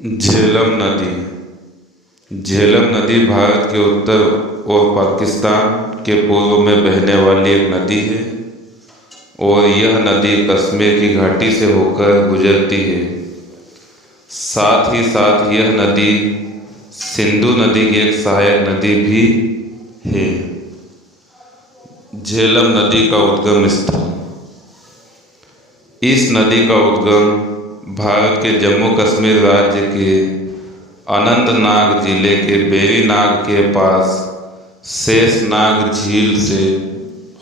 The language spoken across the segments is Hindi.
झेलम नदी। झेलम नदी भारत के उत्तर और पाकिस्तान के पूर्व में बहने वाली एक नदी है और यह नदी कश्मीर की घाटी से होकर गुजरती है। साथ ही साथ यह नदी सिंधु नदी की एक सहायक नदी भी है। झेलम नदी का उद्गम स्थल। इस नदी का उद्गम भारत के जम्मू कश्मीर राज्य के अनंतनाग जिले के वेरीनाग के पास शेषनाग झील से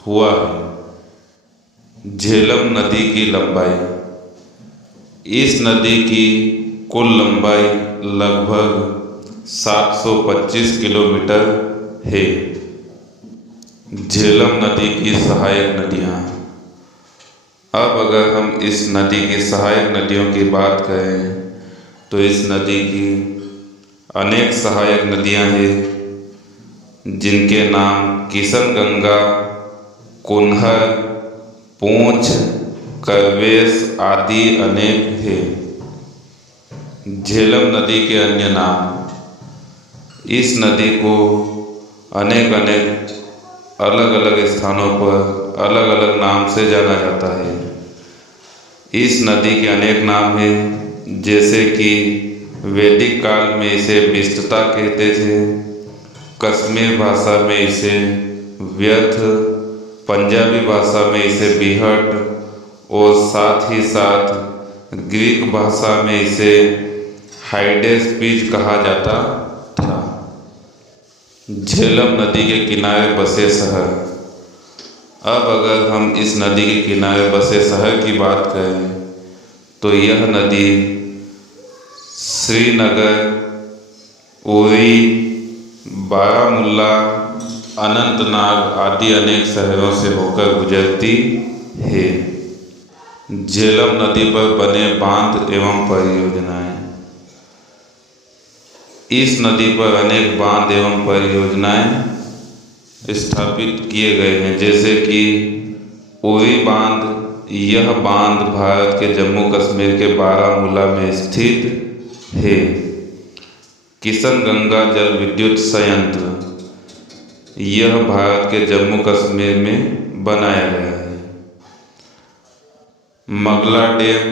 हुआ है। झेलम नदी की लंबाई। इस नदी की कुल लंबाई लगभग 725 किलोमीटर है। झेलम नदी की सहायक नदियाँ। अब अगर हम इस नदी की सहायक नदियों की बात करें तो इस नदी की अनेक सहायक नदियां हैं जिनके नाम किशनगंगा, कुनहर, पूंछ, करवेश आदि अनेक हैं। झेलम नदी के अन्य नाम। इस नदी को अनेक अलग अलग स्थानों पर अलग अलग नाम से जाना जाता है। इस नदी के अनेक नाम हैं, जैसे कि वैदिक काल में इसे विस्तृता कहते थे, कश्मीर भाषा में इसे व्यथ, पंजाबी भाषा में इसे बिहट और साथ ही साथ ग्रीक भाषा में इसे हाइडेस्पिज कहा जाता था। झेलम नदी के किनारे बसे शहर। अब अगर हम इस नदी के किनारे बसे शहर की बात करें तो यह नदी श्रीनगर, उरी, बारामुल्ला, अनंतनाग आदि अनेक शहरों से होकर गुजरती है। झेलम नदी पर बने बांध एवं परियोजनाएं। इस नदी पर अनेक बांध एवं परियोजनाएं स्थापित किए गए हैं, जैसे कि उरी बांध। यह बांध भारत के जम्मू कश्मीर के बारामूला में स्थित है। किशनगंगा जल विद्युत संयंत्र। यह भारत के जम्मू कश्मीर में बनाया गया है। मगला डैम।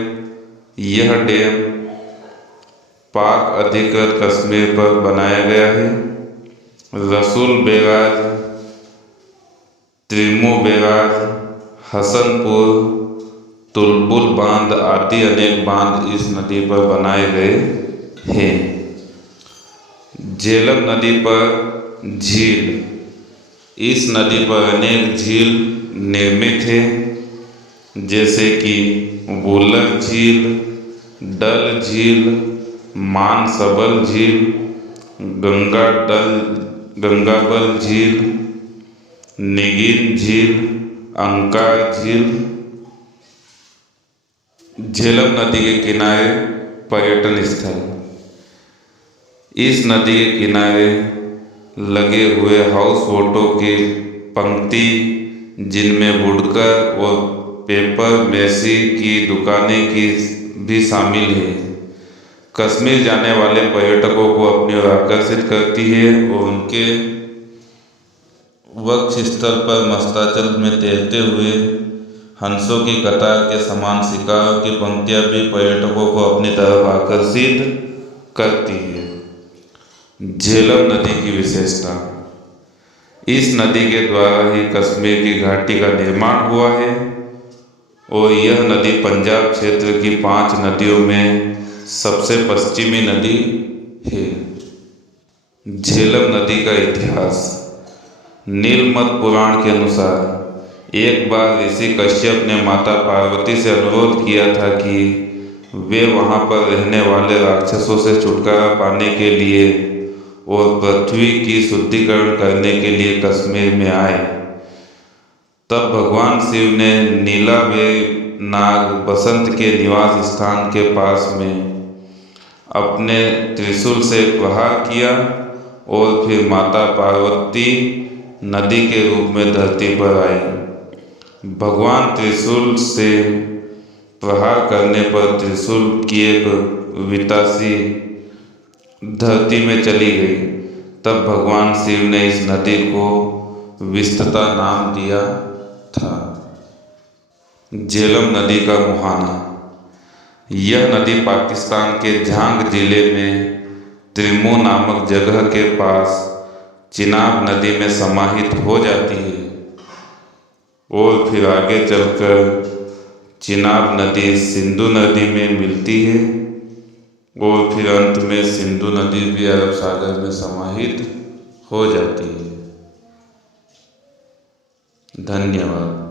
यह डैम पाक अधिकृत कश्मीर पर बनाया गया है। रसूल बैराज, त्रिमो बैराज, हसनपुर, तुलबुल बांध आदि अनेक बांध इस नदी पर बनाए गए हैं। झेलम नदी पर झील। इस नदी पर अनेक झील निर्मित हैं, जैसे कि वुलर झील, डल झील, मानसबल झील, गंगाबल झील, निगिन झील, अंकार झील। झेलम नदी के किनारे पर्यटन स्थल। इस नदी के किनारे लगे हुए हाउस बोटों की पंक्ति, जिनमें वुडकर और पेपर मैसी की दुकानें की भी शामिल है, कश्मीर जाने वाले पर्यटकों को अपनी ओर आकर्षित करती है और उनके वक्ष स्थल पर मस्ताचल में तैरते हुए हंसों की कतार के समान शिकारों की पंक्तियां भी पर्यटकों को अपनी तरफ आकर्षित करती है। झेलम नदी की विशेषता। इस नदी के द्वारा ही कश्मीर की घाटी का निर्माण हुआ है और यह नदी पंजाब क्षेत्र की 5 नदियों में सबसे पश्चिमी नदी है। झेलम नदी का इतिहास। नीलमत पुराण के अनुसार एक बार ऋषि कश्यप ने माता पार्वती से अनुरोध किया था कि वे वहां पर रहने वाले राक्षसों से छुटकारा पाने के लिए और पृथ्वी की शुद्धिकरण करने के लिए कश्मीर में आए। तब भगवान शिव ने नीलावेरी नाग बसंत के निवास स्थान के पास में अपने त्रिशूल से प्रहार किया और फिर माता पार्वती नदी के रूप में धरती पर आई। भगवान त्रिशूल से प्रहार करने पर त्रिशूल की एक वितासी धरती में चली गई, तब भगवान शिव ने इस नदी को विस्तृता नाम दिया था। झेलम नदी का मुहाना। यह नदी पाकिस्तान के झांग जिले में त्रिमो नामक जगह के पास चिनाब नदी में समाहित हो जाती है और फिर आगे चलकर चिनाब नदी सिंधु नदी में मिलती है और फिर अंत में सिंधु नदी भी अरब सागर में समाहित हो जाती है। धन्यवाद।